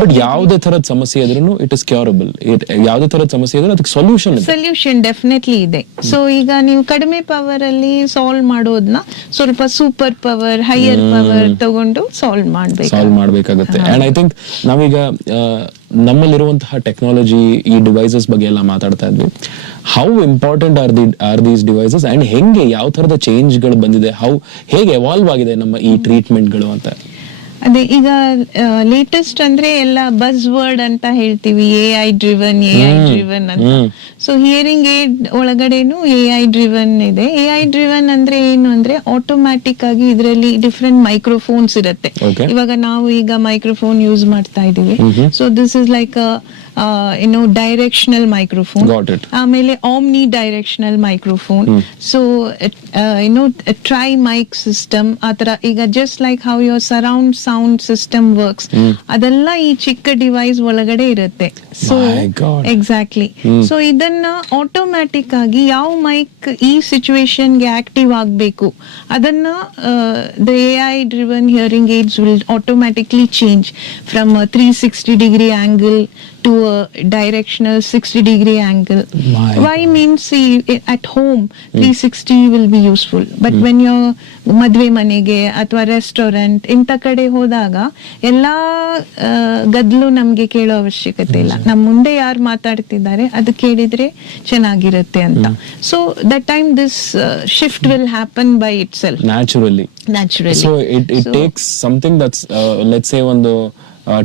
But ಯಾವುದೇ ತರದ ಸಮಸ್ಯೆ ಇದ್ರೂ ಇಟ್ ಇಸ್ ಕ್ಯೂರಬಲ್. ಯಾವುದೇ ತರದ ಸಮಸ್ಯೆ ಇದ್ರೂ ಅದಕ್ಕೆ ಸೊಲ್ಯೂಷನ್ ಡೆಫಿನೆಟ್ಲಿ ಇದೆ. ಸೊ ಈಗ ನೀವು ಕಡಿಮೆ ಪವರ್ ಅಲ್ಲಿ ಸಾಲ್ವ್ ಮಾಡೋದನ್ನ ಸ್ವಲ್ಪ ಸೂಪರ್ ಪವರ್, ಹೈಯರ್ ಪವರ್ ತಗೊಂಡು ಸಾಲ್ವ್ ಮಾಡ್ಬೇಕಾಗುತ್ತೆ. ಅಂಡ್ ಐ ಥಿಂಕ್ ನಾವೀಗ ನಮ್ಮಲ್ಲಿರುವಂತಹ ಟೆಕ್ನಾಲಜಿ, ಈ ಡಿವೈಸಸ್ ಬಗ್ಗೆ ಎಲ್ಲ ಮಾತಾಡ್ತಾ ಇದ್ವಿ. How important are these devices and ಹೆಂಗೆ ಯಾವ ತರದ ಚೇಂಜ್ ಗಳು ಬಂದಿದೆ, ಹೇಗೆ ಎವಾಲ್ವ್ ಆಗಿದೆ ನಮ್ಮ ಈ ಟ್ರೀಟ್ಮೆಂಟ್ ಗಳು ಅಂತ? ಅದೇ ಈಗ ಲೇಟೆಸ್ಟ್ ಅಂದ್ರೆ ಎಲ್ಲ ಬಸ್ ವರ್ಡ್ ಅಂತ ಹೇಳ್ತೀವಿ, AI ಡ್ರಿವನ್ ಅಂತ. ಸೊ ಹಿಯರಿಂಗ್ ಏಡ್ ಒಳಗಡೆನು AI ಡ್ರಿವನ್ ಇದೆ. AI ಡ್ರಿವನ್ ಅಂದ್ರೆ ಏನು ಅಂದ್ರೆ ಆಟೋಮ್ಯಾಟಿಕ್ ಆಗಿ ಇದರಲ್ಲಿ ಡಿಫ್ರೆಂಟ್ ಮೈಕ್ರೋಫೋನ್ಸ್ ಇರುತ್ತೆ. ಇವಾಗ ನಾವು ಈಗ ಮೈಕ್ರೋಫೋನ್ ಯೂಸ್ ಮಾಡ್ತಾ ಇದೀವಿ. So this is like directional microphone. ಆಮೇಲೆ omni directional microphone. So tri mic system ಆತರ. ಈಗ just like how your surround sound system works, ಅದೆಲ್ಲ ಈ ಚಿಕ್ಕ ಡಿವೈಸ್ ಒಳಗಡೆ ಇರುತ್ತೆ. So exactly. ಸೊ ಇದನ್ನ ಆಟೋಮ್ಯಾಟಿಕ್ ಆಗಿ ಯಾವ ಮೈಕ್ ಈ ಸಿಚುವೇಶನ್ ಗೆ ಆಕ್ಟಿವ್ ಆಗ್ಬೇಕು ಅದನ್ನ the AI driven hearing aids will automatically change from 360-degree angle to a directional 60-degree angle. Why means at home 360 will be useful, but when you're ಮದ್ವೆ ಮನೆಗೆ ಅಥವಾ ರೆಸ್ಟೋರೆಂಟ್ ಇಂಥ ಕಡೆ ಹೋದಾಗ ಎಲ್ಲಾ ಗದ್ಲು ನಮ್ಗೆ ಕೇಳೋ ಅವಶ್ಯಕತೆ ಇಲ್ಲ. ನಮ್ ಮುಂದೆ ಯಾರು ಮಾತಾಡ್ತಿದ್ದಾರೆ ಅದು ಕೇಳಿದ್ರೆ ಚೆನ್ನಾಗಿರುತ್ತೆ ಅಂತ. So that time this shift will happen by it self naturally. So it takes something that's let's say ಒಂದು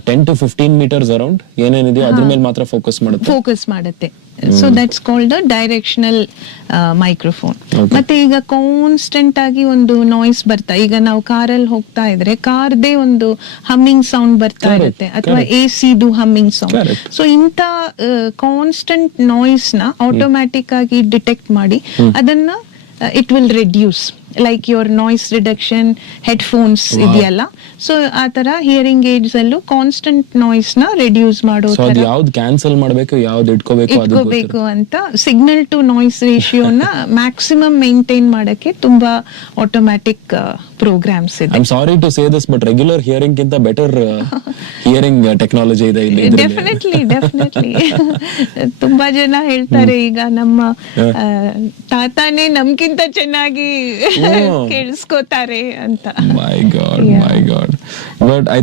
10 to 15 meters ಅರೌಂಡ್ ಏನೇನಿದೆಯೋ ಅದ್ರ ಮೇಲೆ ಮಾತ್ರ ಫೋಕಸ್ ಮಾಡುತ್ತೆ. So that's called directional microphone. ಮತ್ತೆ ಈಗ ಕಾನ್ಸ್ಟೆಂಟ್ ಆಗಿ ಒಂದು ನಾಯ್ಸ್ ಬರ್ತಾ, ಈಗ ನಾವು ಕಾರಲ್ಲಿ ಹೋಗ್ತಾ ಇದ್ರೆ ಕಾರ್ದೇ ಒಂದು ಹಮ್ಮಿಂಗ್ ಸೌಂಡ್ ಬರ್ತಾ ಇರುತ್ತೆ, ಅಥವಾ AC ಹಮ್ಮಿಂಗ್ ಸೌಂಡ್. ಸೊ ಇಂಥ ಕಾನ್ಸ್ಟೆಂಟ್ ನಾಯ್ಸ್ ನ ಆಟೋಮ್ಯಾಟಿಕ್ ಆಗಿ ಡಿಟೆಕ್ಟ್ ಮಾಡಿ ಅದನ್ನ it will reduce, like your noise reduction headphones ಇದೆಯಲ್ಲ. ಸೊ ಆ ತರ ಹಿಯರಿಂಗ್ ಏಡ್ಸ್ ಅಲ್ಲೂ ಕಾನ್ಸ್ಟೆಂಟ್ ನಾಯ್ಸ್ ನ ರೆಡ್ಯೂಸ್ ಮಾಡೋ ಯಾವ್ದು ಕ್ಯಾನ್ಸಲ್ ಮಾಡಬೇಕು, ಯಾವ್ದು ಇಟ್ಕೋಬೇಕು ಅಂತ ಸಿಗ್ನಲ್ ಟು ನಾಯ್ಸ್ ರೇಷಿಯೋನ ಮ್ಯಾಕ್ಸಿಮಮ್ ಮೇಂಟೈನ್ ಮಾಡಕ್ಕೆ ತುಂಬಾ ಆಟೋಮ್ಯಾಟಿಕ್ ಪ್ರೋಗ್ರಾಮ್ಸ್ ಇದೆ. I am sorry to say this, but regular hearing ಗಿಂತ ಬೆಟರ್ ಹಿಯರಿಂಗ್ ಟೆಕ್ನಾಲಜಿ ಇದೆ ಇಲ್ಲಿ. ಡೆಫಿನೆಟ್ಲಿ ತುಂಬಾ ಜನ ಹೇಳ್ತಾರೆ ಈಗ ನಮ್ಮ ತಾತಾನೇ ನಮ್ಗಿಂತ ಚೆನ್ನಾಗಿ ಕೇಳಿಸ್ಕೋತಾರೆ ಅಂತ. My God. But I